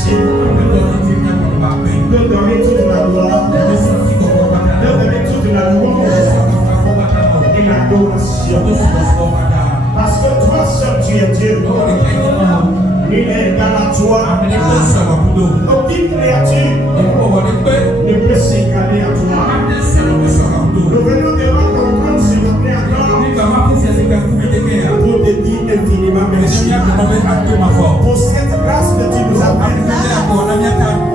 merci. De donner toute la gloire. De donner toute la louange et l'adoration. Parce que toi seul tu es Dieu. Il est égal à toi. Aucune créature ne peut s'égaler à toi. Nous venons devant ton trône sur le Créateur pour te dire infiniment merci pour cette grâce que tu nous as faite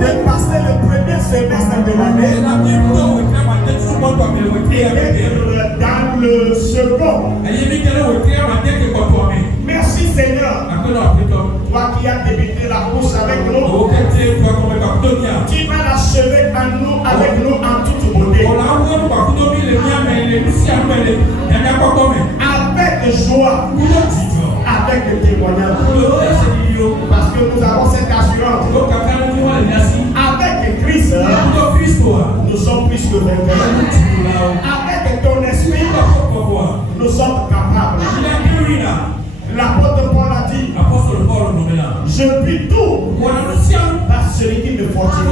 de passer le premier semestre de l'année et d'être dans le second. Merci Seigneur. Toi qui as débuté la course avec nous, tu vas l'achever en nous, avec nous en toute beauté. Avec joie, avec témoignage. Parce que nous avons cette assurance. Avec Christ, nous sommes plus que vainqueurs. Avec ton esprit, nous sommes capables. L'apôtre Paul a dit, je puis tout par celui qui me fortifie.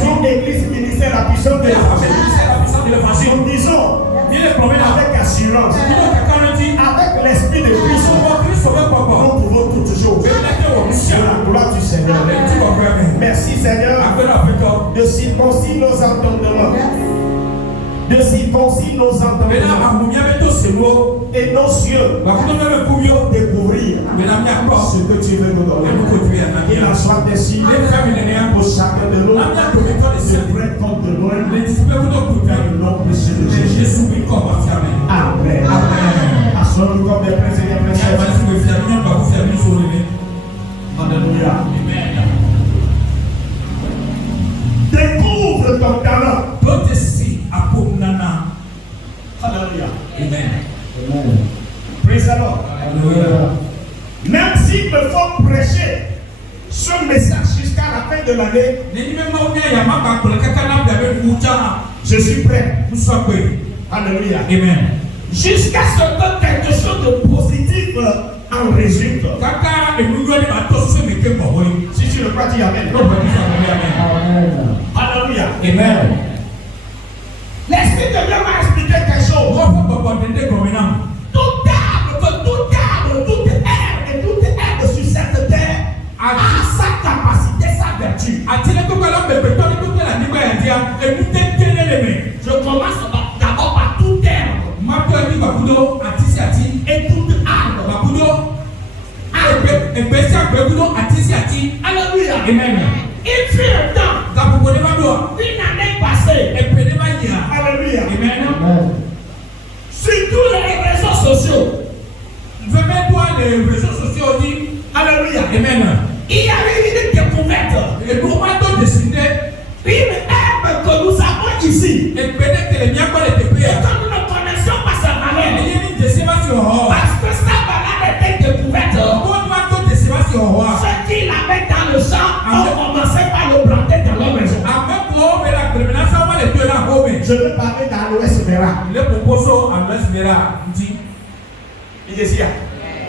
Son église bénissait la puissance de la famille. Nous disons avec assurance, avec l'esprit de Christ, nous pouvons toutes choses. C'est la gloire du Seigneur. Merci Seigneur de circoncire nos entendements. De circoncire nos entendements et nos yeux pour découvrir ce que tu veux nous donner. Il en soit ainsi pour chacun de nous, de près comme de loin, dans le nom précieux de Jésus. Amen. Asseyons-nous comme des princes et des princesses. Alléluia. Découvre ton talent. Alléluia. Amen. Praise the Lord. Même s'il me faut prêcher ce message jusqu'à la fin de l'année, je suis prêt. Alléluia. Amen. Jusqu'à ce que quelque chose de positif en résulte. Si tu le crois, dis Amen. Alléluia. Amen. L'Esprit de Dieu m'a expliqué quelque chose. Toute herbe et toute herbe sur cette terre a sa capacité, sa vertu. Je commence d'abord par toute herbe et toute arbre. Alléluia. Amen. Il fut un temps, une année passée. Alléluia. Amen. Sur tous les réseaux sociaux. Alléluia. Amen. Il y a eu une découverte. Une herbe que nous avons ici. Et que nous ne connaissions pas sa valeur. Parce que sa valeur était découverte. Ceux qui l'avaient dans le champ ont commencé par le planter dans leur maison. Je veux parler dans l'Ouest Vera. Il est ici.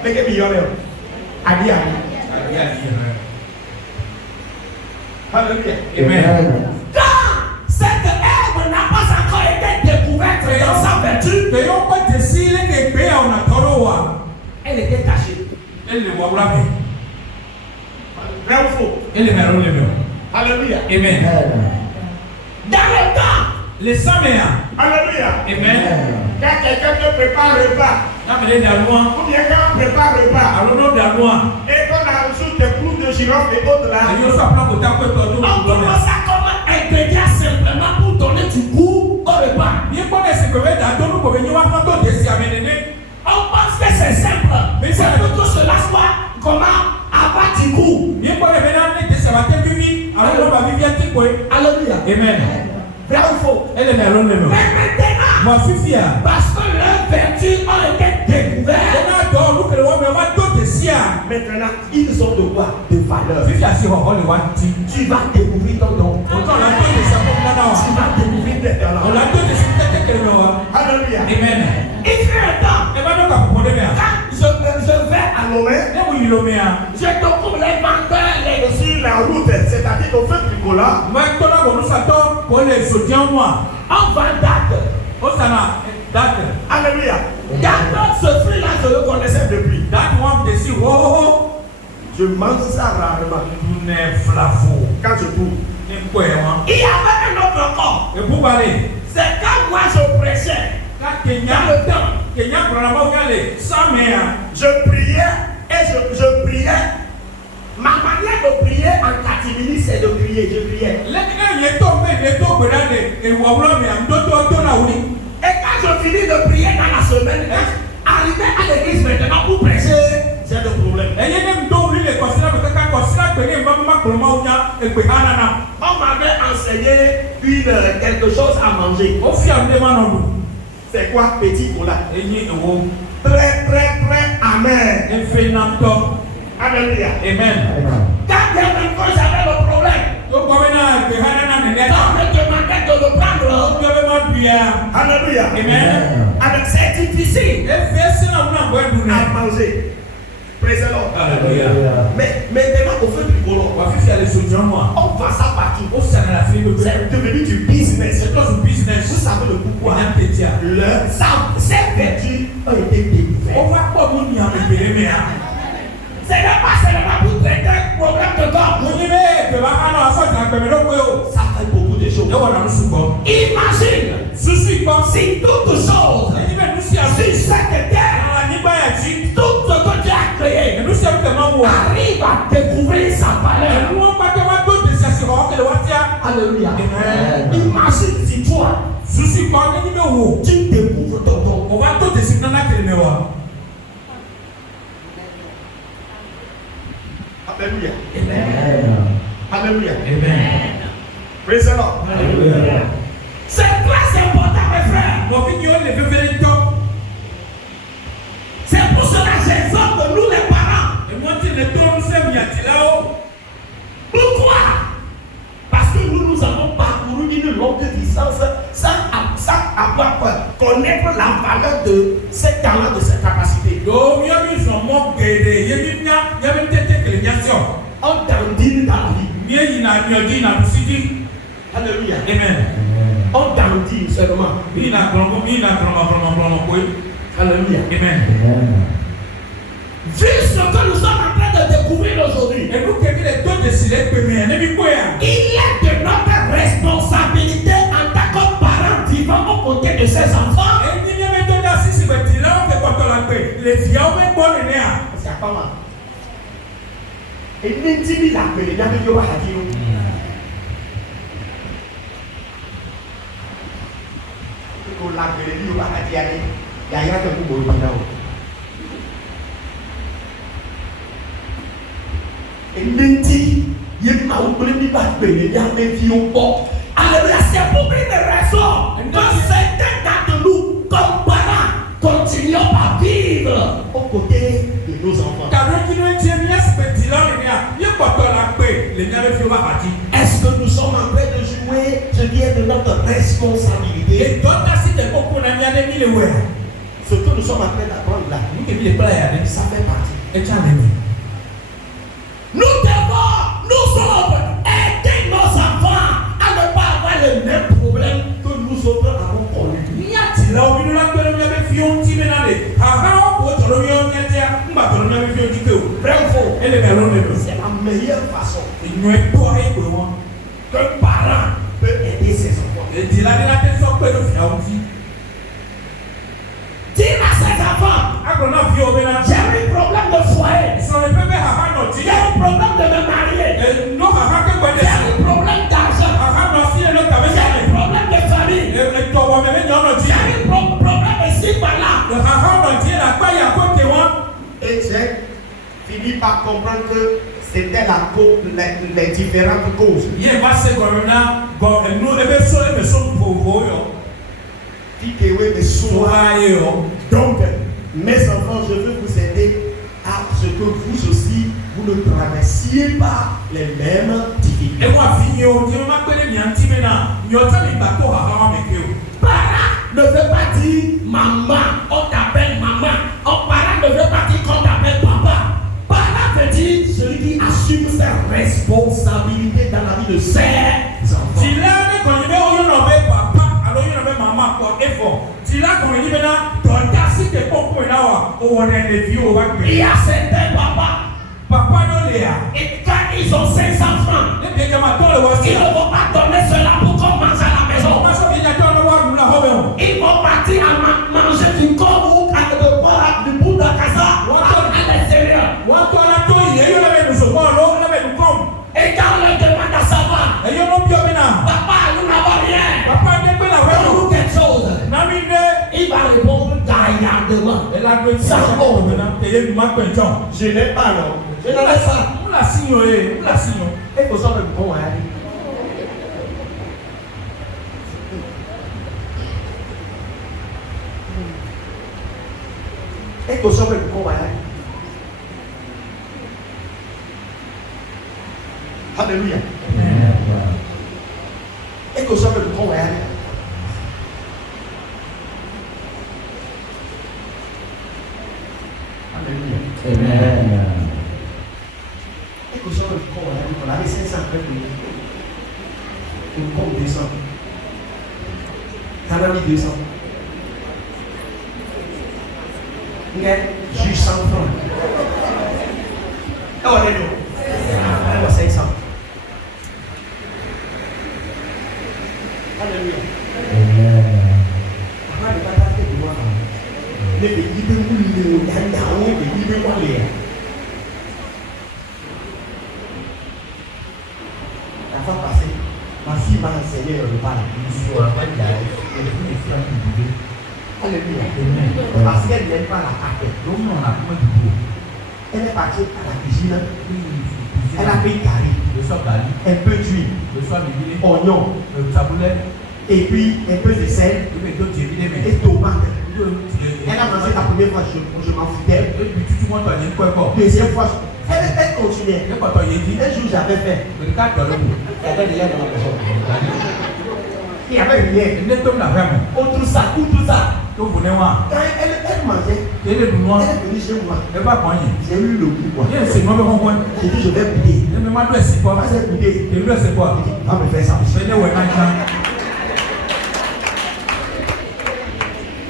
Mais que millionnaire. Adi. Alléluia. Amen. Quand cette herbe n'a pas encore été découverte dans sa vertu, elle était cachée. Vrai ou faux? Alléluia. Amen. Dans le temps, alléluia. Amen. Quand quelqu'un te prépare le repas, ou bien quand on prépare le repas, et qu'on ajoute des clous de girofle et autres là, on commence à comme ingrédient simplement pour donner du goût au repas. On pense que c'est simple, mais c'est que tout cela soit comment avoir du goût. Alléluia. Amen. Vrai ou faux? Mais maintenant, parce que leurs vertus ont été découvertes, maintenant ils ont de quoi? De valeur. Tu vas découvrir ton nom. Tu vas découvrir tes talents. Alléluia. Amen. Il fait un temps, quand je vais à Lomé, je découvre les menteurs, les la route, c'est-à-dire qu'on fait Nicolas. On va date. Date. Alléluia. Date, ce fruit-là, je le connaissais depuis. That one, they see, je mange ça rarement. Quand je trouve. Il y avait un autre encore. C'est quand moi je prêchais. Dans le temps. Je priais et je priais. Ma manière de prier en catimini, c'est de prier. Je priais. Et quand je finis de prier dans la semaine, arrivé à l'église maintenant pour prêcher, c'est le problème. On m'avait enseigné quelque chose à manger. C'est quoi? Petit cola. Très, très, très amer. Alléluia. Amen. Quand j'avais le problème, on me demandait de le prendre. Alléluia. Amen. Alors c'est difficile à manger. Praise the Lord. Alléluia. Mais maintenant on fait du boulot. On va ça partout. C'est devenu du business. Vous savez le pourquoi? Ces vertus ont été découvertes. Ce n'est pas seulement pour traiter un problème de corps. Ça fait beaucoup de choses. Imagine si toute chose sur cette terre, tout ce que Dieu a créé, arrive à découvrir sa valeur. Alléluia. Imagine si toi, tu découvres ton don. Alléluia. Amen. Alléluia. Amen. Praise the Lord. Alléluia. C'est très important, mes frères. C'est pour cela que j'exhorte nous les parents. Pourquoi? Parce que nous avons parcouru une longue distance sans avoir connaître la valeur de ces talents, de cette capacité. On dandine dans la vie. Alléluia. Amen. On dandine seulement. Alléluia. Amen. Vu ce que nous sommes en train de découvrir aujourd'hui, il est de notre responsabilité en tant que parents vivant aux côtés de ses enfants. C'est pas mal. Et n'intime la paix, il y a des gens qui ont dit. La paix, il y a des gens qui ont dit. Et menti, il y a des gens qui ont dit. Alléluia, c'est pour une raison que certains d'entre nous, comme parents, continuons à vivre aux côtés de nos enfants. Est-ce que nous sommes en train de jouer, je dis, de notre responsabilité? Ce que nous sommes en train d'apprendre là, ça fait partie. Nous devons, nous sommes aider nos enfants à ne pas avoir les mêmes problèmes que nous autres avons connus. Vrai ou faux? C'est la meilleure façon qu'un parent peut aider ses enfants. Dire à ses enfants, j'ai un problème de foyer, j'ai un problème de me marier, j'ai un problème d'argent, j'ai un problème de famille, j'ai un problème ici par là. Et j'ai fini par comprendre que c'était les différentes causes. Donc, mes enfants, je veux vous aider à ce que vous aussi, vous ne traversiez pas les mêmes difficultés. Parent ne veut pas dire maman, on t'appelle maman. Un parent ne veut pas dire qu'on t'appelle papa. Parent veut dire celui qui assume ses responsabilité dans la vie de ses enfants. Il y a certains papas. Et quand ils ont 500 francs, ils ne vont pas donner cela pour qu'on mange à la maison. Ils vont partir à manger du corps ou du bout de la casa à l'extérieur. Et quand on leur demande à savoir, papa, nous n'avons rien. Donne-nous quelque chose. Il va répondre gaillardement. Sans honte. Je n'ai pas l'homme. Je n'en ai pas. Et vous en avez bon, hein? Et vous en avez bon, hein? Alléluia. Et vous en avez bon, hein? Alléluia. Amen. Et que ça, on avait 500 francs pour compte 200. T'en as mis 200. Juste 100 francs. Et on est nous. On a 500. Alléluia. On a des batailles de moi. Mais les guides, la fois passée, ma fille m'a enseigné le repas. Alléluia. Parce qu'elle n'aime pas la carte. Elle est partie à la cuisine. Elle a pris carré, un peu d'huile, oignon, et puis un peu de sel et tomate. Elle a mangé la première fois, je m'en foutais. Deuxième fois, elle continuait. Un jour, j'avais faim. Elle avait déjà dans la maison. Il n'y avait rien. Outre ça. Quand elle mangeait, elle est venue chez moi. J'ai eu le goût. J'ai dit, je vais goûter. Quand j'ai goûté, va me faire ça.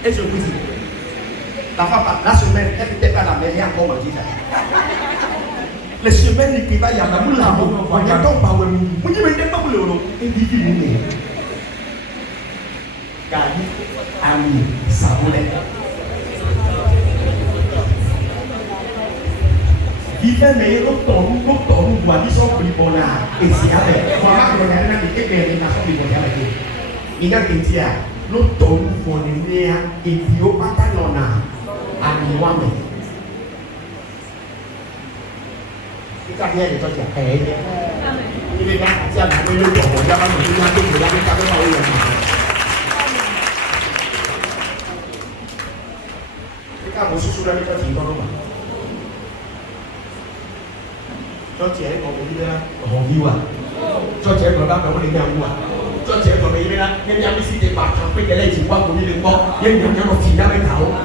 Et je vous dis, la semaine, elle n'était pas la meilleure comme on dit. Les semaines qui va y avoir, nous l'avons, on y a donc pas où nous. On dit, mais il n'est pas où le nom. Et dit, il est. Gadi, Ami, Saboulé. Il fait meilleur nous doit dire son plus bon art. Et c'est avec. Voilà que l'on a dit que les nations du monde avec nous. Il y a qui dit, nous tombons pour les néas et bio patalona à Niwame. C'est ça qui est de toi qui a créé. Il est là, il y a un peu de temps, il y a un peu de temps, il y a un peu de temps. C'est quand vous souffrez avec toi, tu ne comprends pas. Toi, tu es comme on dit là, on vit là. Toi, tu es comme là, on est bien là. Toi, tu es comme il est là, il y a ici des parcs, après qu'elle ait dit quoi, comme il est mort, il y a un film avec un haut.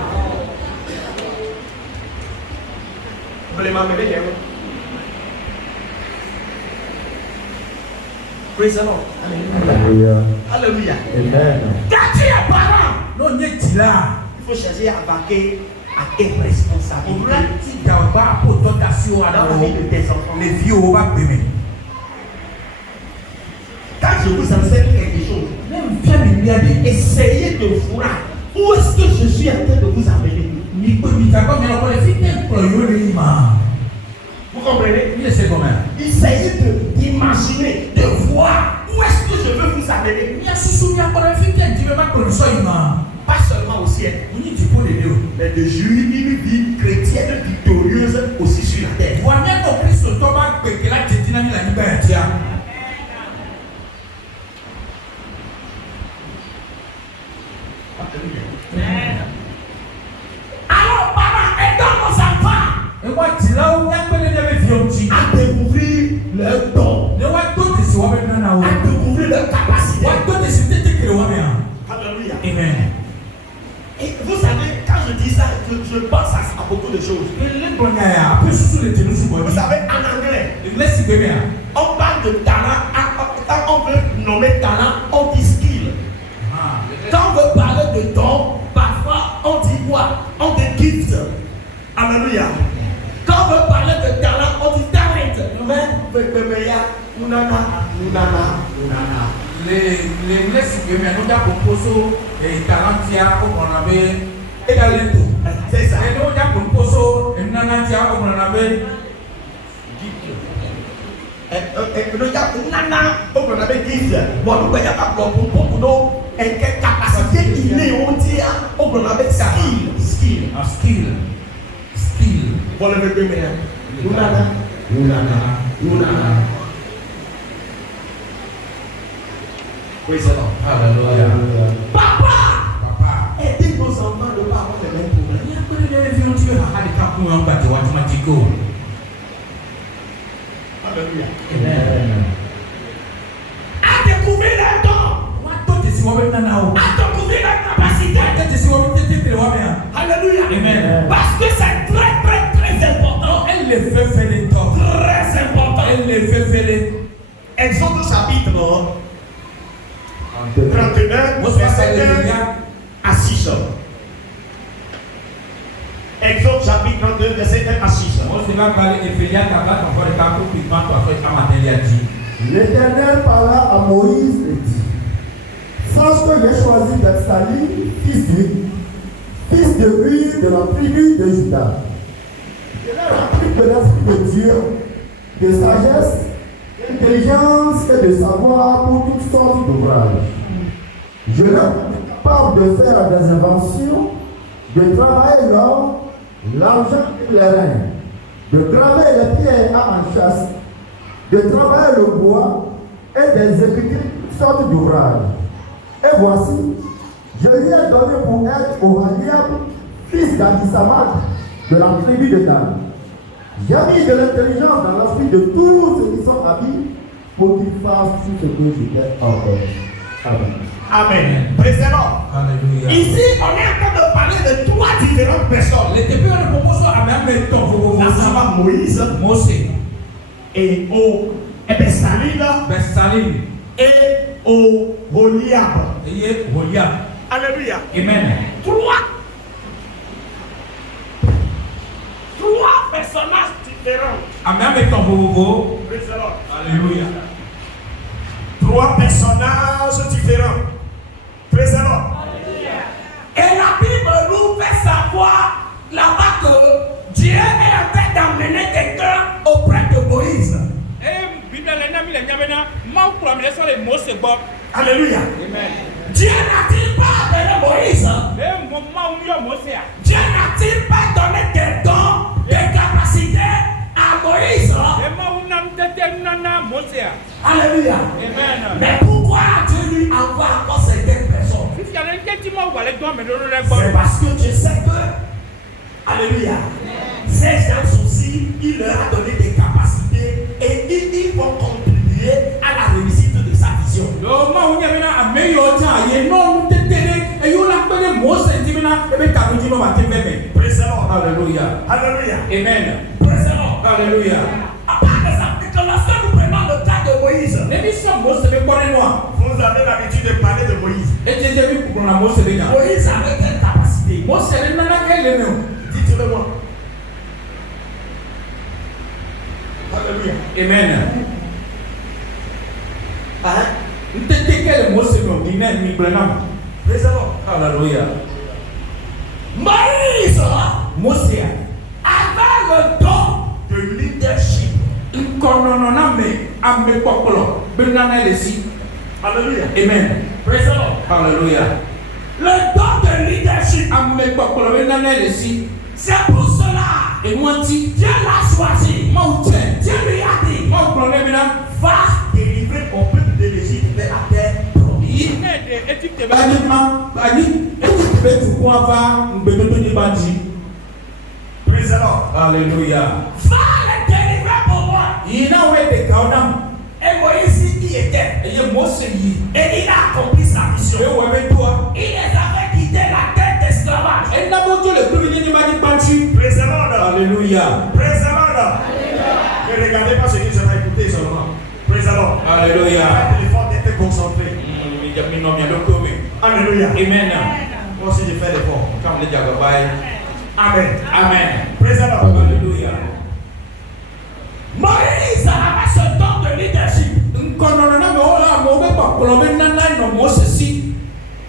Vous voulez m'amener les gens? Praise the Lord. Alléluia. Alléluia. Amen. Quand tu es parent, non, il est là. il faut chercher à vaquer à quelle responsabilité dans la vie de tes enfants. Les vieux au bas bébé. Quand je vous enseigne quelque chose, essayez de voir où est-ce que je suis en train de vous amener. Vous comprenez? Essayez d'imaginer, de voir où est-ce que je veux vous amener. Pas seulement au ciel, mais de jouir une vie chrétienne victorieuse aussi sur la terre. Alors, parents, aidons nos enfants à découvrir leur don, à découvrir leur capacité. Alléluia. Amen. Et vous savez, quand je dis ça, je pense à beaucoup de choses. Vous savez, en anglais, On parle de talent, quand on veut nommer talent, on dit skill. Quand on veut parler de don, parfois on dit quoi? On dit gift. Alléluia. Quand on veut parler de talent, on dit talent. Mais, les nous avons proposé et talentia comme on avait et talento. C'est ça. Et nous avons proposé et nanantia comme on avait nous avons gift. Bon, nous n'avons pas pour nous et quelle capacité il est, on dit, on avait skill. Bon, le bébé, Nunana. Praise the Lord. Hallelujah. Papa, aidez nos enfants de ne pas avoir les mêmes problèmes. Alléluia. À découvrir les dons. À découvrir la capacité. Alléluia. Amen. Parce que c'est très important. Elle les fait faire les torts. Très important. Elle les fait faire les. Exode chapitre 31, verset 1 à 6. Exode chapitre 32, verset 1 à 6. L'Éternel parla à Moïse et dit: sache que j'ai choisi Bethsali, fils de Hur de la tribu de Juda. Il a rempli de l'esprit de Dieu, de sagesse, d'intelligence et de savoir pour toutes sortes d'ouvrages. Je l'ai rendu capable de faire des inventions, de travailler l'or, l'argent et les reins, de graver les pierres à enchâsser, de travailler le bois et d'exécuter toutes sortes d'ouvrages. Et voici, je lui ai donné pour être Oholiab, fils d'Ahisamach, de la tribu de Dan. J'ai mis de l'intelligence dans l'esprit de tous ceux qui sont habiles pour qu'ils fassent tout ce que je t'ai ordonné. Amen. Amen. Praise the Lord. Alléluia. Ici, on est en train de parler de trois différentes personnes. Les début on propose à même temps Là, ça va Moïse et Bethsaline et Oholiab. et Oholiab. Alléluia. Amen. Trois personnages différents. À même temps Praise the Lord. Alléluia. Trois personnages différents. Praise the Lord. Et la Bible nous fait savoir là-bas que Dieu est en train d'emmener quelqu'un auprès de Moïse. Alléluia. Amen. Dieu n'a-t-il pas appelé Moïse? Dieu n'a-t-il pas donné des dons, des capacités à Moïse? Alléluia. Amen. Mais pourquoi Dieu lui envoie encore certaines personnes? C'est parce que Dieu sait que, alléluia, ces gens aussi, il leur a donné des capacités et ils vont contribuer à la réussite de sa vision. Praise the Lord. Hallelujah. Alléluia. Amen. Praise the Lord. Hallelujah. Par exemple, lorsque nous prenons le cas de Moïse, vous avez l'habitude de parler de Moïse. Moïse avait quelle capacité? Dites-le moi. Alléluia. Amen. Praise the Lord. Hallelujah. Moïse avait le don de leadership. Alléluia. Amen. Praise the Lord. Hallelujah. Le don de leadership. C'est pour cela Et moi, Dieu l'a choisi. Dieu lui a dit, va délivrer au peuple de l'Égypte vers la terre promise. Praise the Lord. Hallelujah. Va les délivrer pour moi. Et Moïse y était. Et il a accompli sa mission. Il les avait quitté la terre d'esclavage. Praise the Lord. Hallelujah. Praise the Lord. Ne regardez pas ce qui sera écouté. Alléluia. Faites l'effort d'être concentré. Alléluia. Amen. Moi aussi, je fais l'effort. Amen. Amen. Praise the Lord. Alléluia. Moïse avait ce don de leadership.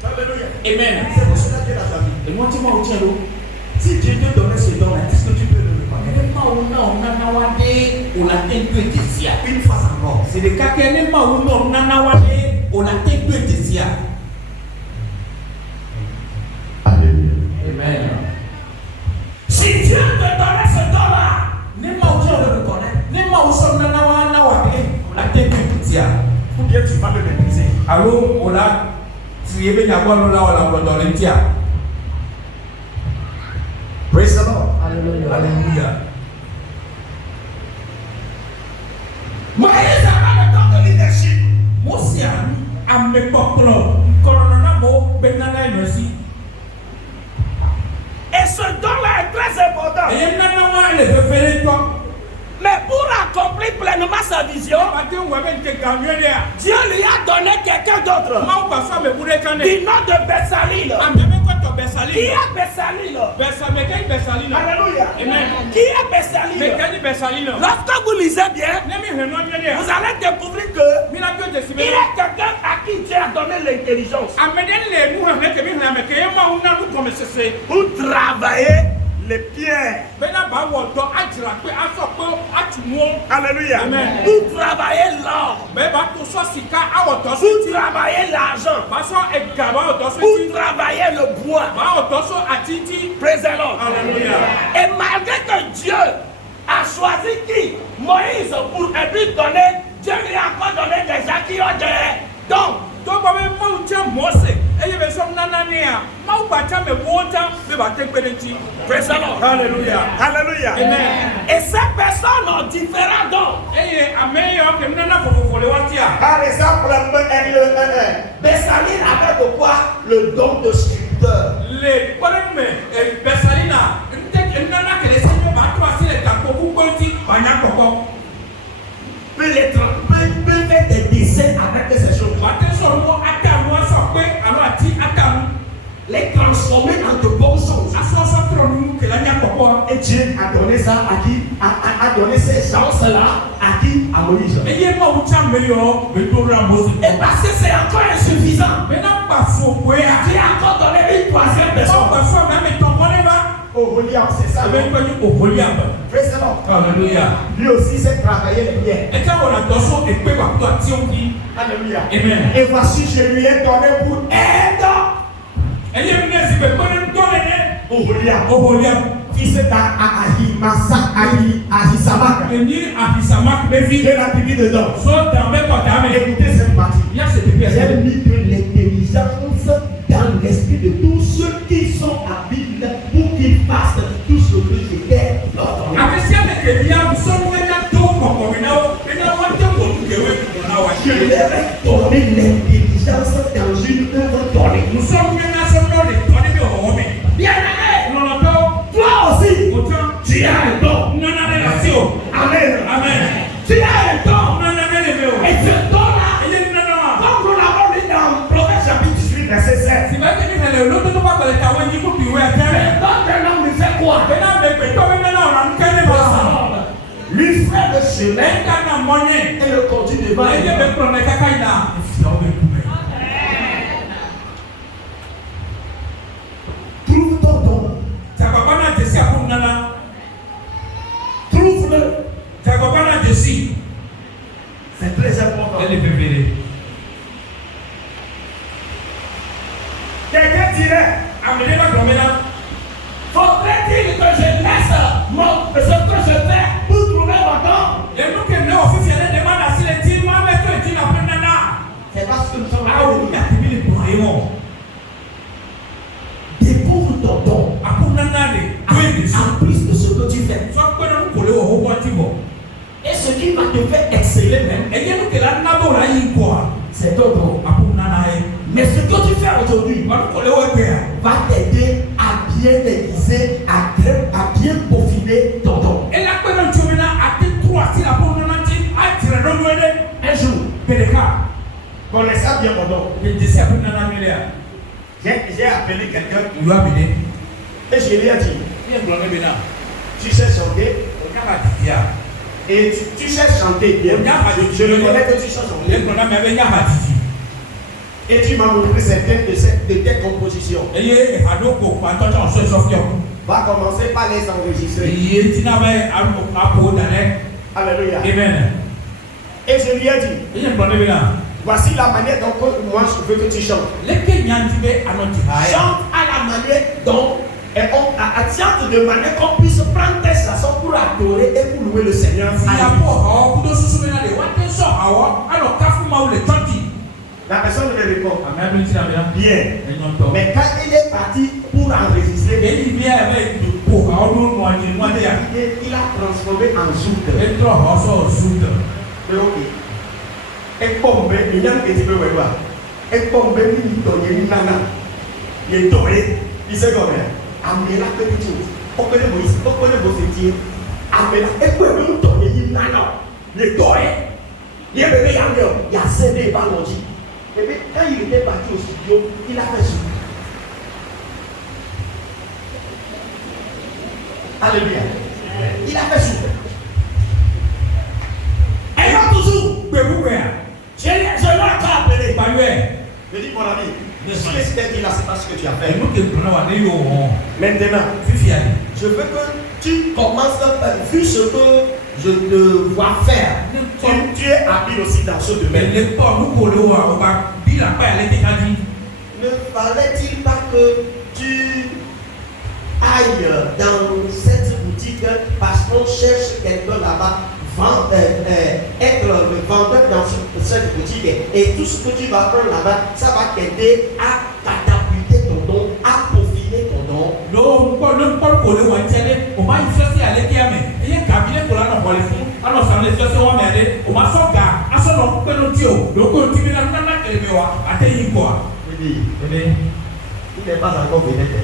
Alléluia. Amen. C'est pour cela qu'il a sa vie. Si Dieu te donnait ce don, est-ce que tu peux le reconnaître? Une fois encore. C'est le cas qu'elle n'est pas où on a tête de désir. Alléluia. Amen. Si Dieu te donnait ce don-là, N'est pas où on le reconnaît. N'est pas où on a tête de désir. ou bien tu vas le mépriser. Alors, on a tiré bien là, on l'a dans les tiers. Praise the Lord. Alléluia. Moïse avait le don de leadership. Mosia a mes popolo. Corona mo benana inosi. Et ce don-là est très important. Et nana wa le fefele to. Mais pour accomplir pleinement sa vision, Ate wa ben te ganyo dia. Dieu lui a donné quelqu'un d'autre. Ma ou pa fa me bude kane. Du nom de Bessalil. Ameme ko to Qui Bessalil. est Bessalil? Bessalil kay Bessalil. Alléluia. Amen. Qui est Bessalil? Me kay Bessalil. Lorsque vous lisez bien, Ne mi heno dia. vous allez découvrir que Mi la ko de il sibe. est quelqu'un à qui Dieu a donné l'intelligence Ameden le nu he ke mi na me ke ma una lu ko me sese. pour travailler les pierres. Bena ba wo to ajira pe aso pe atumo. Alléluia. Amen. Pour travailler l'or. Be ba to so sika awo to so Pour ti. travailler l'argent. Ba so e gaba o to so Pour ti. travailler le bois. Ba o to so atiti. Praise the Lord. Alléluia. Et malgré que Dieu a choisi qui? Moïse pour lui donner, Dieu lui a encore donné des gens qui ont des dons. To ba me ma u tia Mose. Eye be so nana ne a. Ma u ba tia me wota be ba te pe nti. Praise the Lord. Alléluia. Alléluia. Amen. Et ces personnes ont différents dons. Eye ameyo ke nana fofofo le watia. Par exemple, Bessalil avait de quoi? Le don de sculpteur. Le bonne Bessalina. Nte nana ke le seigneur ba to asi le tapo ku kwenti ba nya kokko. Peut faire des dessins avec ces choses. Ba te so mo ata mo so pe alo ati ata mu. Les transformer en de bonnes choses. Aso so tro nu ke la nya kokko. Et Dieu a donné ça à qui? A donné ces chances-là à qui? À Moïse. Eye ma u tia meyo be to ra Mose. Et parce que c'est encore insuffisant, Bena pa fo boya. Dieu a encore donné une troisième personne. Pas fo na me ton connaît pas. Oholiab, c'est ça. Avec quoi du Oholiab. Praise the Lord. Alléluia. Lui aussi sait travailler les pierres. Et quand on a tosso et puis va toi tionki. Alléluia. Amen. Et voici, je lui ai donné pour aide. Et il y a une si be bonne donner. Oholiab. Oholiab. Fils d'Ahisamak. Et ni Ahisamak be vie. Il a publié dedans. So dans mes côtés mais Écoutez cette partie. il y a cette pièce. J'ai mis de l'intelligence dans l'esprit de tous ceux qui sont habiles pour qu'ils fassent tout ce que je t'ai ordonné. Avec ça avec bien nous sommes là tout comme nous et nous on te pour que oui on a Je leur ai donné l'intelligence dans une œuvre donnée. nous sommes là sommes les donner de homme. Bien aimé, Non non toi toi aussi, autant tu as un don. non non relation. Amen. Amen. Tu as un don. Non non non Et ce don-là, Et non non. comme nous l'avons lu dans Proverbe chapitre 18, verset 7. Si va que nous le l'autre pas que le tawa ni ko piwe Le atare. don d'un homme lui fait quoi? Bena me pe to me na ora nkene ba. Lui fait le chemin Le kana monye. et le conduit devant Ba ye lui. be pro na kaka ina. Fi o be kume. Trouve ton don. Ta papa na tesi apu nana. Trouve-le. Ta papa na tesi. C'est très important. Elle est bébé. Quelqu'un dirait, Amene la domena. faudrait-il que je laisse ce que je fais pour trouver mon don? Le nous que ne officiel demande à si le team ma me to ti na pe nana. C'est parce que nous sommes Ah oui, ya ti bi le boyemo. découvre ton don. Apu nana le. Oui, En plus de ce que tu fais. so ko na ko le o ho ti bo. Et ce qui va te faire exceller même, Et ye nous que la na bo la yi ko. c'est ton don. Apu nana e. Mais ce que tu fais aujourd'hui Ba ko le o pe. va t'aider à bien aiguiser, à bien peaufiner ton don. Et la pe na chomena a te 3 si la po nana ti a tire do wele. Un jour, Connais ça bien mon nom. J'ai appelé quelqu'un. Et je lui ai dit, tu sais chanter. Et tu sais chanter bien. Je reconnais que tu sais chanter. Et tu m'as montré certaines de tes compositions. Va commencer par les enregistrer. Alléluia. Amen. Et je lui ai dit, voici la manière dont moi je veux que tu chantes. Chante à la manière dont chante de manière qu'on puisse prendre tes chansons pour adorer et pour louer le Seigneur. La personne me répond. Bien. Mais quand il est parti pour enregistrer, il a transformé en zouk. Et pombe, il y a un petit peu de et pombe, il nana. Il est doré. Il se connaît. Amela petit chose. On connaît Moïse. On connaît vos étiers. Amela, et quoi, il nana. Il est doré. Il est bébé, il a cédé par l'ordi. Et puis, quand il était parti au studio, il a fait soupe. Alléluia. Il a fait soupe. Et là, toujours, je l'ai encore appelé. Je dis, mon ami, ce que je t'ai dit là, c'est pas ce que tu as fait. Maintenant, je veux que tu commences, vu ce que je te vois faire. Tu es habile aussi dans ce domaine. Ne fallait-il pas que tu ailles dans cette boutique parce qu'on cherche quelqu'un là-bas, être le vendeur dans cette boutique et tout ce que tu vas prendre là-bas, ça va t'aider à catapulter ton don, à peaufiner ton don. Il n'est pas encore vedette.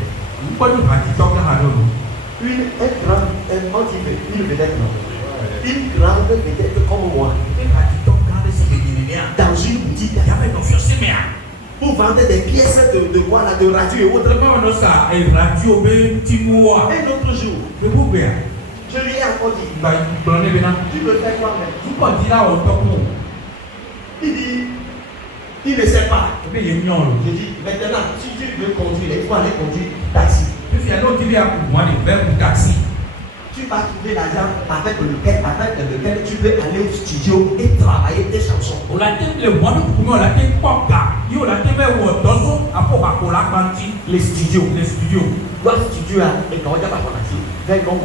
Une grande vedette comme moi. Dans une boutique. Pour vendre des pièces de quoi là, de radio et autres. Un autre jour, je lui ai encore dit, tu veux faire quoi même? Il dit, il ne sait pas. Je dis, maintenant, si tu veux conduire, il faut aller conduire taxi. Tu vas trouver l'argent avec lequel tu peux aller au studio et travailler tes chansons. Les studios. Toi, studio là, et quand on a pas qu'on a dit, vers l'homme,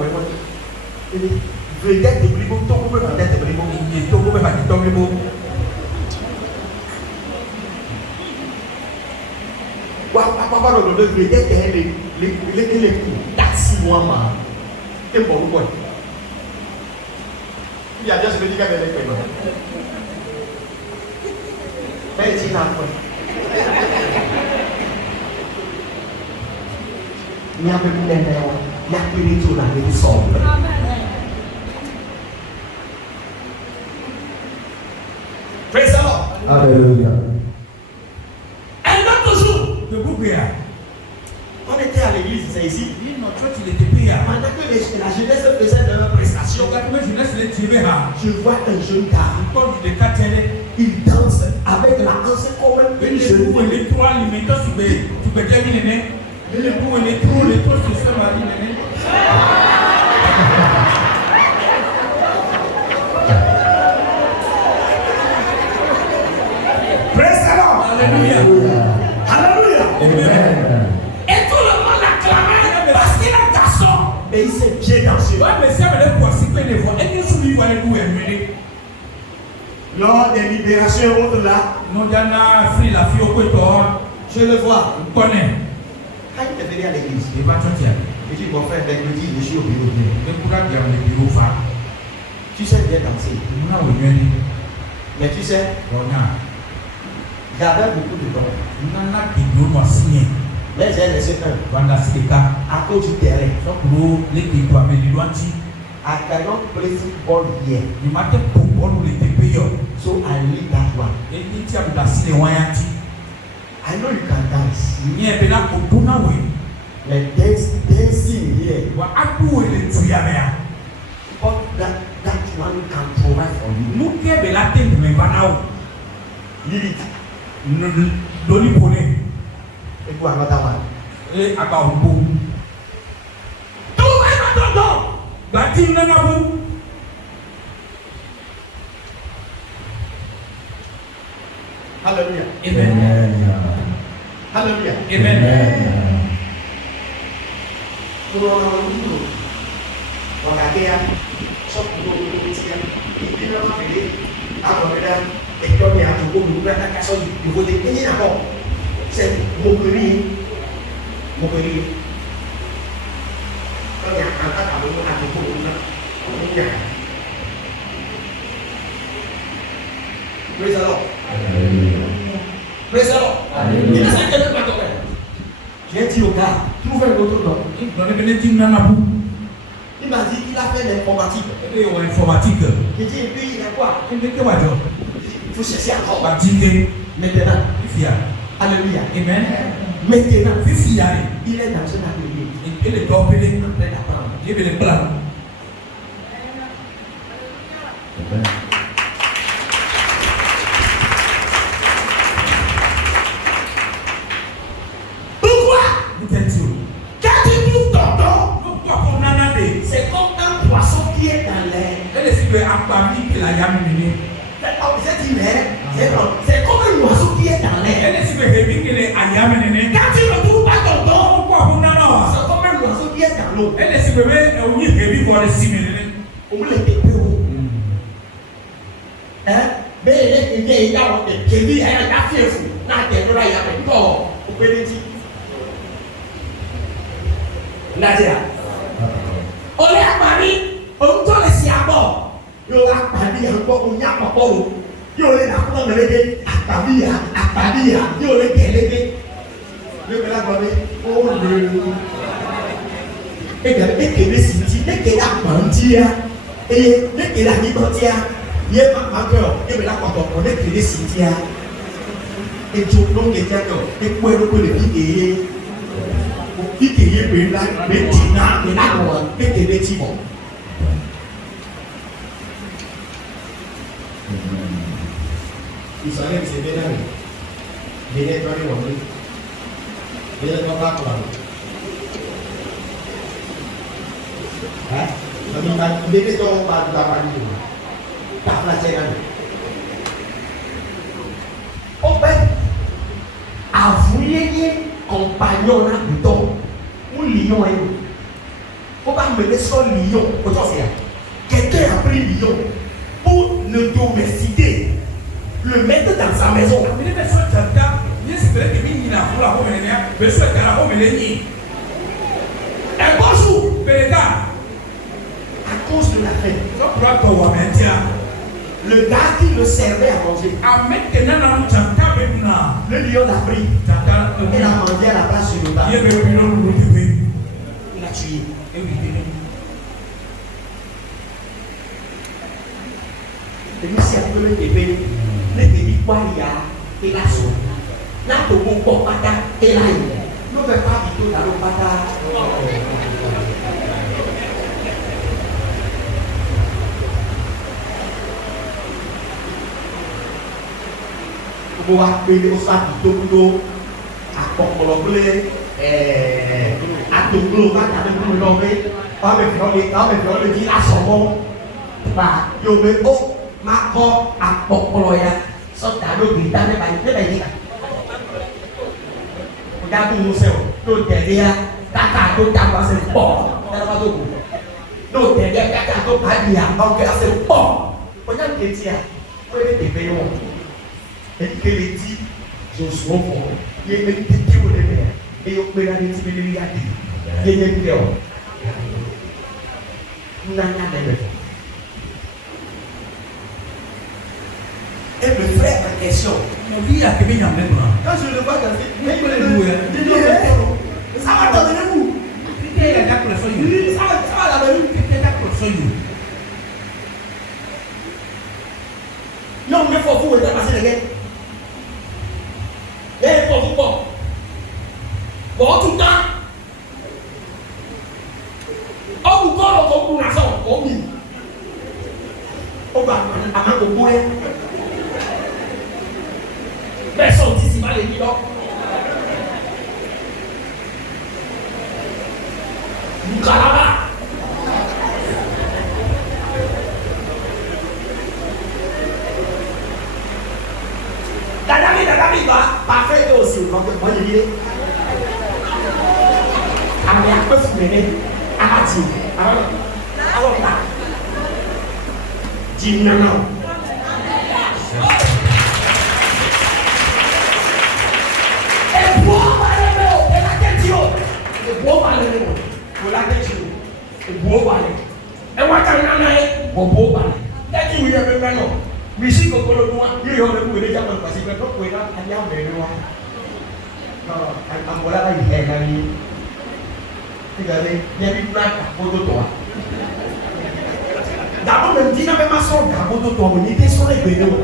il dit, vedette de Blibo, ton couple va être Blibo, ton couple va être Blibo. Papa, le vedette est les taxis, moi, et bon, quoi. Il y a déjà ce petit gars de l'école. Mais il dit là, quoi. Il y a un peu de l'air, il y a plus de tout là, il est sombre. Praise the Lord. Alléluia. Un autre jour, on était à l'église, c'est ici. Pendant que la jeunesse faisait leur prestation, je vois un jeune gars. Il danse avec la hanche comme une jeune fille. Praise the Lord. Alléluia. Alléluia. Amen. Et tout le monde l'acclamait parce qu'il est garçon. Mais il s'est bien dansé. Lors des libérations et autres là, je le vois. Quand il est venu à l'église, il dit, mon frère, mercredi, je suis au bureau. Tu sais bien danser. Mais tu sais, j'avais beaucoup de temps. Mais j'ai laissé un. À cause du terrain. I cannot play football here. So I leave that one. I know you can dance. Nye be na koduna we. Like dancing here. Wa adu we le tuya me ya. But that one can provide for you. Nuke be la te me banao. Lead it. Doli pone. Let's go another one. Aka obo. Do I not do? Bati nana bu. Hallelujah. Amen. Hallelujah. Amen. Wakati ya sok dulu dia ini nama pilih apa beda ekonomi yang cukup dulu kan kasih dulu ini apa saya mau beli kalau yang angkat kamu mau cukup dulu punya praise the Lord. Praise the Lord. Ini saya kena pakai kan? Dia juga trouver l'autre nom. Dans les bénédictions nana bu. Il m'a dit qu'il a fait l'informatique. Et au informatique. Il dit, et puis il a quoi? Il dit que wajo. Il faut chercher encore. Batike. Maintenant, Fia. alléluia. Amen. Maintenant, Fia. il est dans un atelier. Il est topé. En train d'apprendre. Il est blanc. Pourquoi? Quand tu trouves ton don, c'est comme un poisson qui est dans l'air. C'est comme un oiseau qui est dans l'air. Quand tu ne trouves pas ton don, c'est comme un oiseau qui est dans l'eau. On le dépêche. Hein? Mais il est dans le Kévi, il a fait fou. N'a pas de là, il y a pas de corps. Vous pouvez le dire. Nadia. On est à Paris, on doit laisser à bord. Yo à Paris, encore on y a pas polo. Yo les la prendre le gars à Paris, yo les gars. Yo que la bonne. Oh le. Et que les city, et que la bandia, et que la bandia. Yé ma cœur, et que la quand on est que les city. Et tout le monde est d'accord. Et quoi le piquer. Piquer yé là, mais tina, mais là on piquer les timons. Israël c'est bien là. Il est dans les mondes. Il est dans la classe. Hein? Il est dans la famille. Par la terre. Au fait, avouez compagnon là dedans. Ou lion est. Faut pas mener sur lion. Quelqu'un a pris lion pour le domestiquer. Le mettre dans sa maison. Un bon jour, à cause de la faim, le gars qui le servait à manger, le lion l'a pris. Il a mangé à la place sur le bas. Il a tué. Et lui, c'est un peu le bébé. Le bébé, quoi, il y a, et la soupe. Là, tout le monde porte pata, et là, il ne veut pas du tout dans le pata. Vous pouvez appeler ça du tout, à Pocoloblé, à Touglo, à Tabelounomé, à me dire à son nom. Bah, yo me oh, ma co à Pocoloya, sauf à l'eau qui t'a mis par les pays. Regardez nous, c'est tout derrière, caca, tout d'abord, c'est bon. Nous derrière, caca, tout pas bien, donc c'est bon. Regardez les tiens, vous avez des payants. Et que les dix, je suis au fond. Il y a une petite qui vous l'aimez. Et il y a une petite qui vous l'aimez. Il y a une petite et le frère en question, quand je le vois dans ça va donner vous. Ça va la donner. Non, mais il faut vous passer les gars. les kilos. Moukalaba. Dadami, parfait aussi. Donc, moi, je dis, Ami a peu fumé, Amati, alors là, dis non. Et bois balé, et la question, et bois balé, pour la question, et bois balé. Et moi, quand on a eu, bois balé. Dès qu'il y a même non, mais si on peut le voir, il y a le coup de déjà parce que quand on est là, il y a un peu de noir. Non, voilà, il y a un regardez, il y a une plaque à côté de toi. D'abord, le dit, n'avait pas son tabou de toi, on était sur les bénéaux.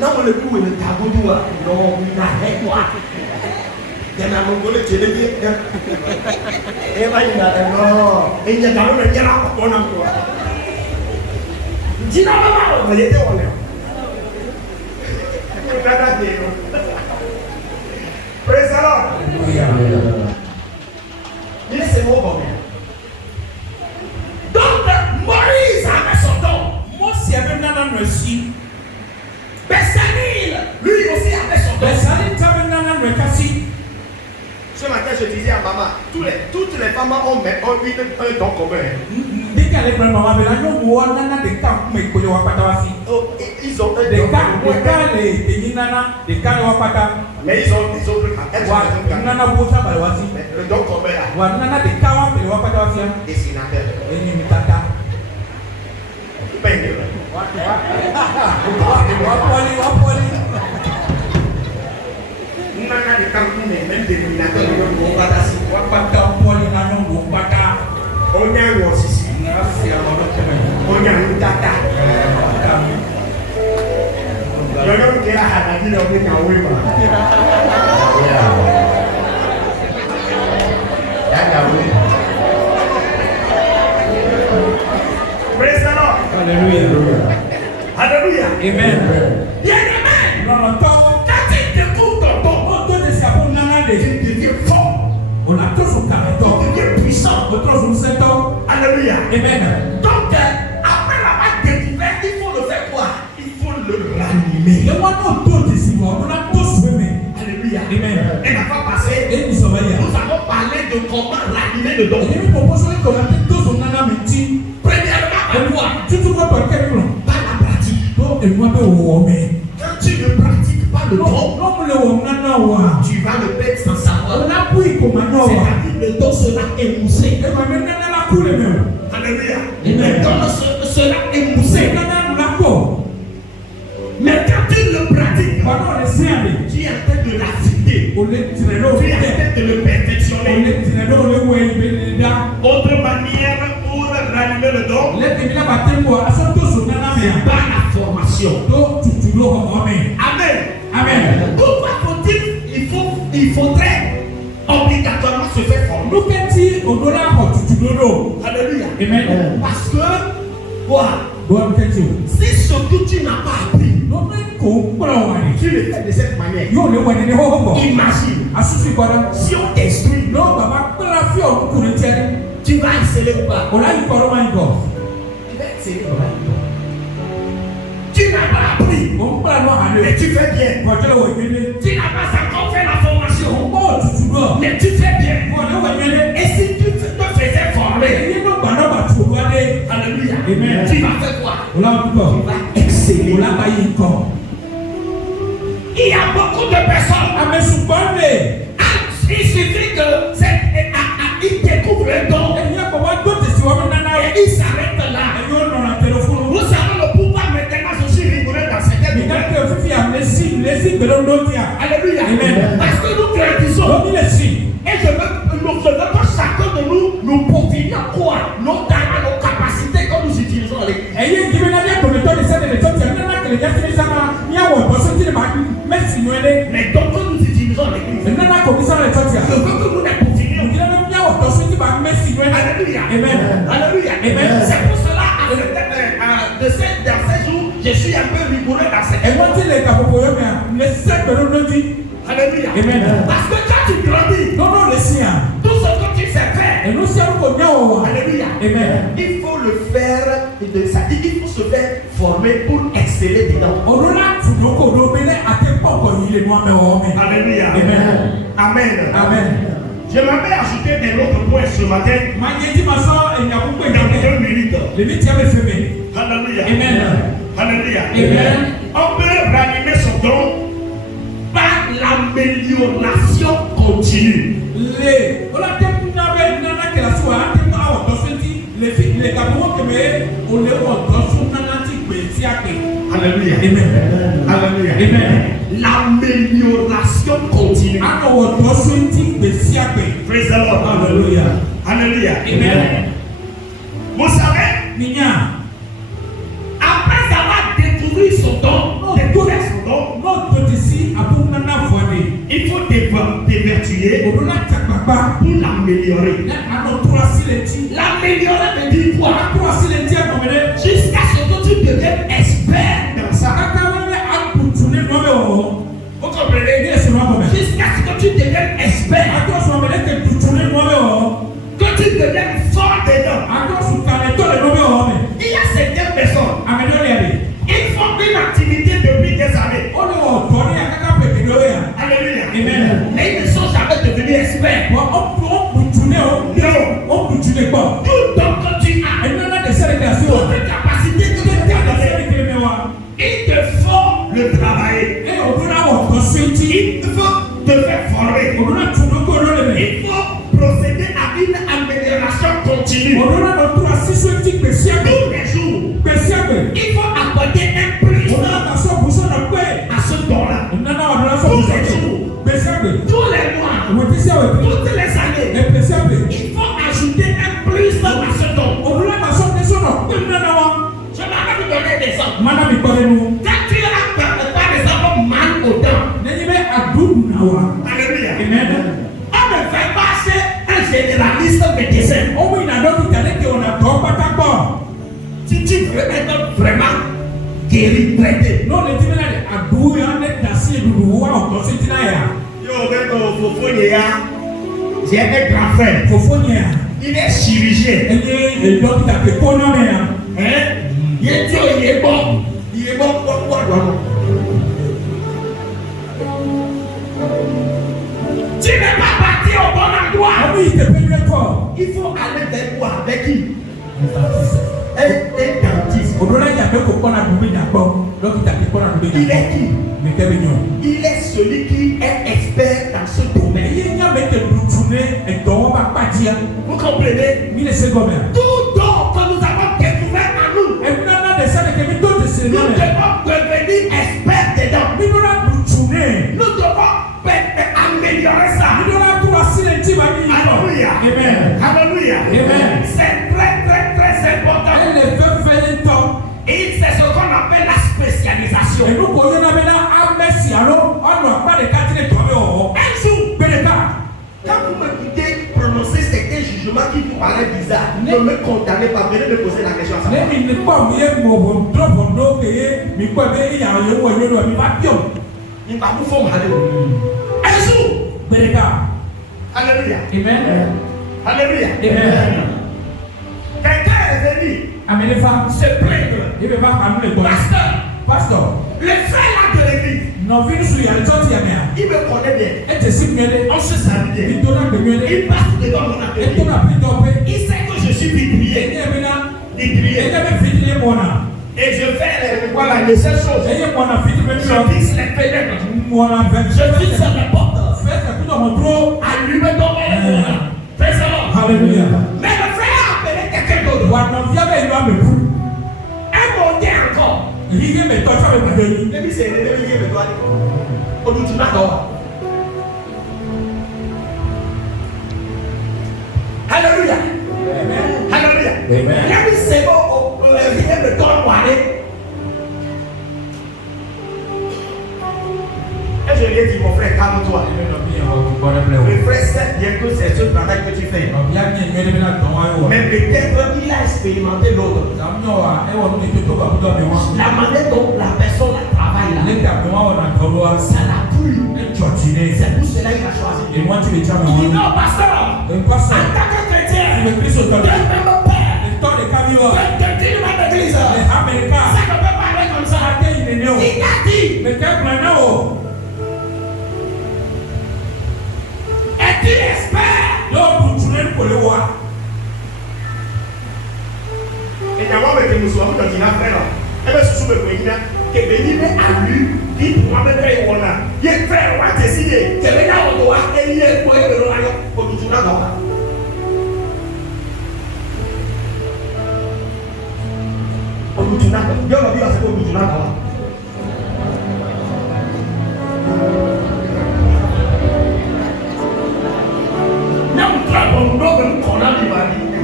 Non, le coup est le tabou de toi. Non, il n'a rien quoi. Il y a un mongolais qui est dit. Et là, il a non. Et il y a quand même un gars à ton emploi. Dis non, maman, il était honnête. Praise the Lord. Il s'est mot bon. Donc, Moïse avait son don. Mose avait nana merci. Bessalil, lui aussi avait son don. Bessalil avait nana merci. Ce matin, je disais à maman, toutes les femmes ont un don commun. Dès qu'elle est prête, maman, mais là, nous avons nana de camp, mais qu'on va pas Ils ont un des don cas, commun. les nana, des cas de wapata. Mais ils ont des autres cas. Nana bota balwasi. Le don commun là. Wa nana de kawa pe wapata wafia. Dessinateur. Eni mitata. Peigner. Wapoli. Nana de Cancun est même dénominateur de Wapatasi. Wapata poli nana wapata. On y a eu aussi. Merci à vous. On y a eu Tata. Yoyo qui a hadadi le obi na wema. Praise the Lord. Hallelujah. Hallelujah. Amen. Bien amen. Non, toi, Quand tu découvres ton don, on te dit c'est pour nana de. tu deviens fort. On a tous son caractère. Tu deviens puissant. On trouve son septembre. Alléluia. Amen. Donc, après l'avoir découvert, il faut le faire quoi? Il faut le ranimer. Le monde autour d'ici, on a tous aimé. Alléluia. Amen. Et la fois passée, Et nous sommes allés. nous avons parlé de comment ranimer le don. Et nous proposons qu'on a tous son nana menti. Premièrement, par quoi? Tu te vois par quel nom? Par la pratique. Donc, et moi, mais. Quand tu ne pratiques pas le don, Non, le homme nana wa. tu vas le perdre sans savoir. On a pris comme un homme. C'est-à-dire le don sera émoussé. Et ma mère nana la coule même. Alléluia. Amen. Le don sera émoussé. Nana la coule. Mais quand tu le pratiques, Pendant les séances, tu es en train de l'affiner. on les tirait l'eau. Tu es en train de le On perfectionner. les tirait l'eau, on les oué, Autre manière pour ranimer le don, les témis la bataille pour assurer son nana c'est mais. par la formation. Donc, tu l'as comme amen. Amen. Amen. Pourquoi faut-il, il faudrait obligatoirement se faire former? Nous qu'est-ce qu'on doit avoir tu dodo. Alléluia. Amen. Parce que, quoi? Bon, qu'est-ce que Si ce que tu n'as pas appris, non mais qu'on prend tu le fais de cette manière. yo le wani ne ho ho. Imagine, Asufi kwara. si on t'instruit, No baba kula fi o ku ne tiare. tu vas exceller ou pas? Ola yi kwaro man go. Tu vas exceller ou pas? Tu n'as pas appris, Mo kula no mais ane. tu fais bien. Ko tele wo gele. Tu n'as pas encore fait la formation, Mo tutu go. mais tu fais bien. Ko le wo gele. Et si tu te faisais former, E no ba no ba tu wa de. alléluia, Amen. tu vas faire quoi? Ola Tu ko. vas exceller. Ola ba yi ko. Il y a beaucoup de personnes. Ame subande. Il suffit que il découvre un don E nya ko wa do te si wa nana et e. il s'arrête là. E yo no na telephone. Vous avez le pouvoir maintenant, je suis rigoureux dans cette Mi da ke fifi am lesi belo do tia. Alléluia. Amen. Parce que nous grandissons. Do mi lesi. Et je veux que chacun de nous peaufinions quoi? Nos talents, nos capacités que nous utilisons à l'église. Eye gibi na dia to me to de se de to tia na ke le ja ti sama. Nya wo bo so ti ba merci no ele. Les dons que nous utilisons à l'église. E na ko bi sa le to tia. Je veux que nous les peaufinions. Nya na nya wo to so ti ba merci no ele. Alléluia. Amen. Alléluia. Amen. C'est pour cela, dans ces jours, je suis un peu rigoureux dans cette E mo ti le ka popo yo me a. Ne se belo do ti. Alléluia. Amen. Parce que quand tu grandis, Non, non, le sien. tout ce que tu sais faire, Et nous sommes connus au. alléluia. Amen. Il faut le faire, ça dit qu'il faut se faire former pour exceller dedans. Alléluia. Alléluia. Amen. Amen. J'aimerais ajouter un autre point ce matin. Dans 2 minutes. Alléluia. Amen. Alléluia. Amen. On peut ranimer son don par l'amélioration continue. Alléluia. Amen. Alléluia. Amen. L'amélioration continue. Praise the Lord. Alléluia. Alléluia. Amen. Vous savez, après avoir découvert son don, il faut t'évertuer pour l'améliorer. L'améliorer veut dire quoi? Jusqu'à ce que tu deviennes expert dans ça. Vous comprenez? Jusqu'à ce que tu deviennes expert. Que tu deviennes fort dedans. Il y a certaines personnes. Ils font une activité depuis des années. Alléluia. Amen. Mais ils ne sont jamais devenus experts. Non. Tout don que tu as, toute capacité que tu as donnée, il te faut le travailler. Il faut te faire former. Il faut procéder à une amélioration continue. Tous les jours, il faut apporter un plus à ce don-là. Tous les jours, tous les mois, toutes les années, il faut ajouter un plus à ce don. Je vais vous donner des exemples. Quand tu as par exemple mal au dents, alléluia. Amen. On ne fait pas c'est un généraliste médecin. Si tu veux être vraiment guéri, traité. J'ai un grand frère. Il est chirurgien. Il est bon. Tu n'es pas parti au bon endroit. Il faut aller vers quoi? Avec qui? Un dentiste. Il est qui? Il est celui qui est expert dans ce domaine. Vous comprenez? Tout don que nous avons découvert en nous, nous devons devenir experts dedans. Nous devons améliorer ça. Alléluia. Alléluia. C'est très important. Et c'est ce qu'on appelle la spécialisation. Un jour, quand vous m'écoutez prononcer certains jugements qui vous paraissent bizarres, ne me condamnez pas, venez me poser la question à ça. Un jour, alléluia. Alléluia. Quelqu'un est venu se plaindre. Pasteur, le frère là de l'église, il me connaît bien. On se salue bien. Il passe devant mon atelier. Il sait que je suis vitrier. Et je fais les seules choses. Je fixe les fenêtres. Je fixe les portes. Allume ton verre. Alléluia. Mais le frère a appelé quelqu'un d'autre. Un monté encore. Et puis c'est Alléluia. Alléluia. Let me say, et je lui ai dit, mon frère, calme-toi. Le frère sait bien que c'est ce travail que tu fais. Mais peut-être il a expérimenté l'autre. La manière dont la personne travaille là. Ça l'a plu. C'est pour cela qu'il a choisi. Et moi, tu les tiens. Il dit non, pasteur. En tant que chrétien, Dieu peut me faire. De dire ma église. Ça ne peut pas aller comme ça. Il a dit. Es-tu expert? Et d'abord, avec les musulmans, quand il a fait là, et bien, sous le pays, que venir à lui, dit pour moi, mais il est frère, on va décider. C'est maintenant on doit élire pour être le royaume pour nous tourner dans la. On nous tourne dans la. Dieu m'a dit à ce qu'on nous tourne dans la. Non, on doit même qu'on a dit,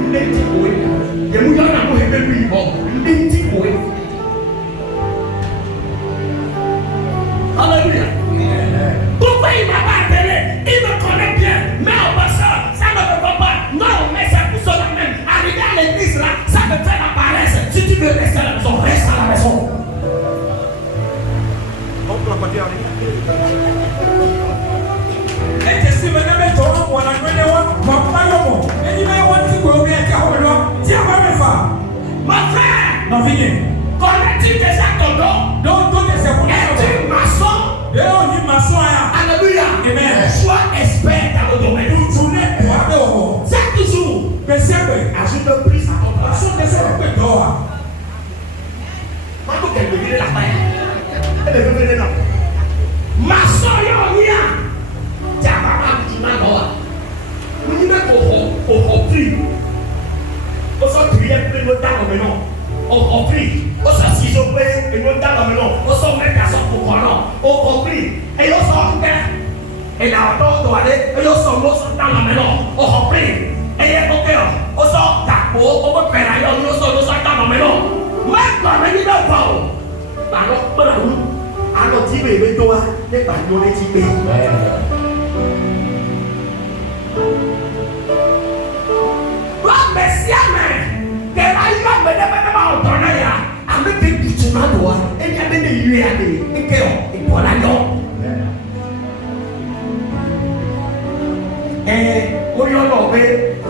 il est dit, oui. Il y a un peu de lui, bon, il est dit, oui. Alléluia. Pourquoi il m'a pas appelé? Il me connaît bien. Mais en passant, ça ne me fait pas. Non, mais c'est pour cela même. Arriver à l'église là, ça me fait la paresse. Si tu veux rester à la maison, reste à la maison. On peut pas dire Ma frère, connais-tu déjà ton don? Es-tu maçon? Alléluia. Amen. Sois expert dans le domaine. Chaque jour, ajoute un plus à ton travail. Quand tu es la main, elle veut venir là. Maçon, il y a rien. Tu as pas mal de mal. Vous dites qu'on prie. On s'en prie, on prie le temps maintenant. On prie. On s'en si je prie, et le temps maintenant. On s'en met à son couronnement. On prie. Et on s'en fait. Et là, on doit aller. Et on s'en met dans la maison. On prie. Et on s'en tape. On peut faire ailleurs. On s'en met dans la maison. Maintenant, on dit non. Alors, tu veux me doigt. Les panneaux les typés.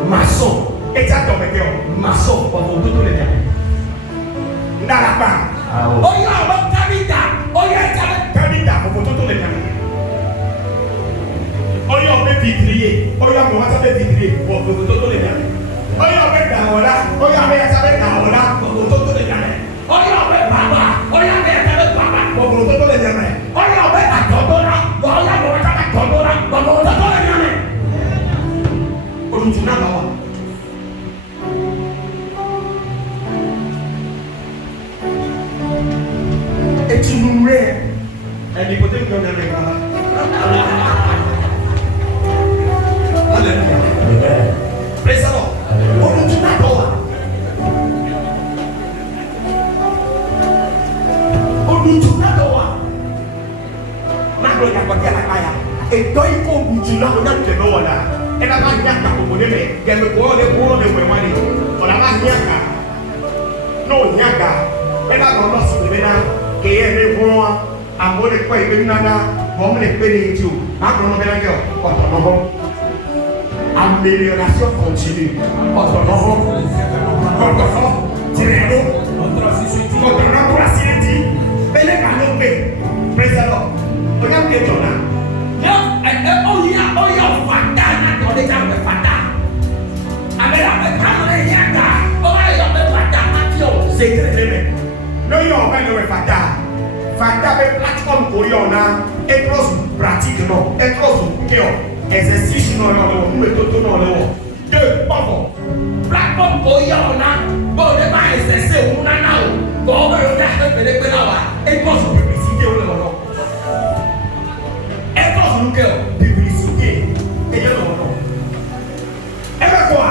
Maçon, et ça tombe maçon, pour vous tous les gars. Dans la part. Oh, il y a un cabita. Oh, il y a un cabita pour vous tous les gars. Oh, il y a un vitrier. Oh, il y a un vitrier pour vous tous les gars. Oh, il y a un daola. Oh, il y a un daola pour vous tous les gars. Oh, il y a un papa. Oh, il y a un papa pour vous tous les gars. Oh, il y a un todola. Oh, il y a un todola pour vous tous les gars. Oh, nous tournons là-bas. Et tu nous rêves. Elle dit, peut-être qu'on est là. Alléluia. Praise the Lord. On nous dit d'accord. On nous dit d'accord. Maintenant, il y a quoi qu'il y a la caille. Et toi, il faut que tu l'as regardé de l'eau là. Et là, il y a un peu de mais il y a le courant de courant de moi. On a pas rien qu'à. Non, il y a qu'à. Et là, on a su le ménage. Et il y a des bons amours de quoi il veut nana. Bon, les pédés et tout. Après, on a bien un gars. Amélioration continue. Autonomie. Tirez-nous. Autonomie pour la synétie. Belle canopée. Praise the Lord. Regarde que tu as. Oh, il y a fata. On est dans le fata. Avec la fata, il y a fata. Oh, il y a fata. C'est très bien. Non, il y a fata. Fata avec plateforme pour y en a. Et trop pratique, non. Et trop exercice non le méthode non le deux bon plateforme pour y en a bon de pas exercer on a là bon on va le faire de là et pour publicité on le non et pour nous que publicité et je non et ben quoi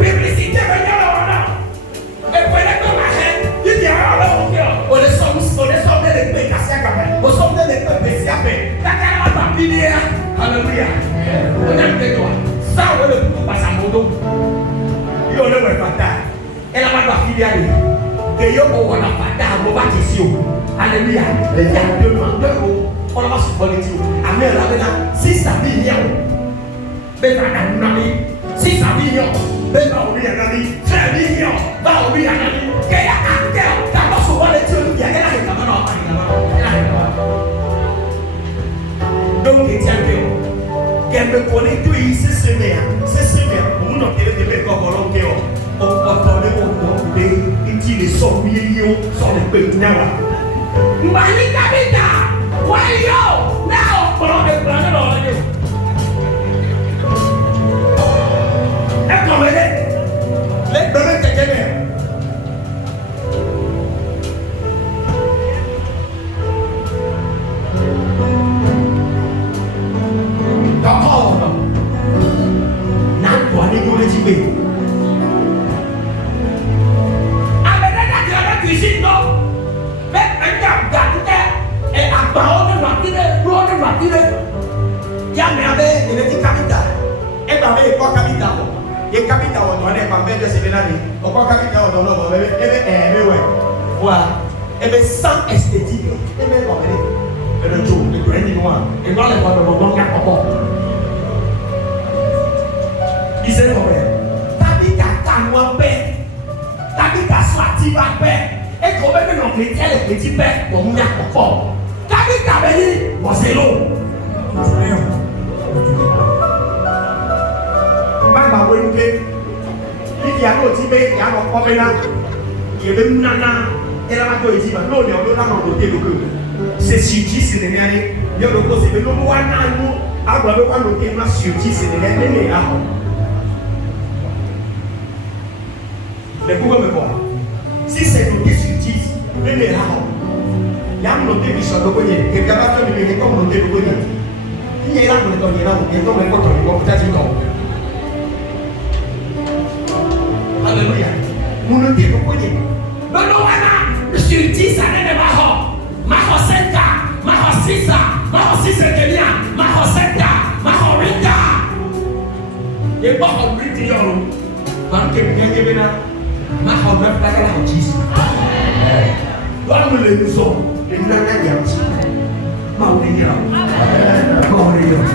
publicité ben je non et pour les comme il dit alors on les sommes de casser capé on sommes de casser capé la cara va piler alléluia. On a fait quoi? Ça, on le pousse pas sa moto. Il y a le fata. Et la main va filer. Et il y a un fata. On va ici. Alléluia. Les gars demandent marche pour les dieux. Amen. Si ça vient, ben va dans nami. Si ça vient, ben va oublier nami. Très bien, va oublier nami. Qu'il y a un tel, d'abord souvent les dieux, il y a quelqu'un qui est là-bas. Donc, il tient que qu'elle me connaît tout ici, c'est bien. On nous a dit de mettre comme on va parler au nom de les sommiers sur les pays. Malika Bita, why yo? Now, for the planet on you. Let's go with it. Let's go with it. Sans esthétique, et même le jour, le grand noir, et dans les voies de mon bon gars, il s'est nommé. T'habites à Tanoua paix, t'habites à Swati à paix, et qu'on met dans les petits paix pour nous dire pourquoi. T'habites à Béni, mon zélo. Maman, vous voyez, il y a un petit peu, il y a un problème, il y a un nana. Et là, maintenant, il dit, non, on a côté le cœur. C'est surtout si les nerfs, il y a le côté, mais nous, on a nous, après, on a le côté, on a surtout si les nerfs, mais là, les pouvoirs me voient. Si c'est le côté surtout, mais là, il y a un côté qui sont le côté, et il y a un côté qui est comme le côté. Il y a un côté qui est là, il y a un côté qui est là, alléluia. Mon côté, le côté. Mais non, sur 10 années de Maho 7 ans, Maho 6 ans, Maho 6 ans, Maho 7 ans, Maho 8 ans. Et Maho 8 ans, Maho 9 ans, Maho 10 ans. Nous les maisons, les nanas y a un petit. Maho 9 ans. Maho 9 ans.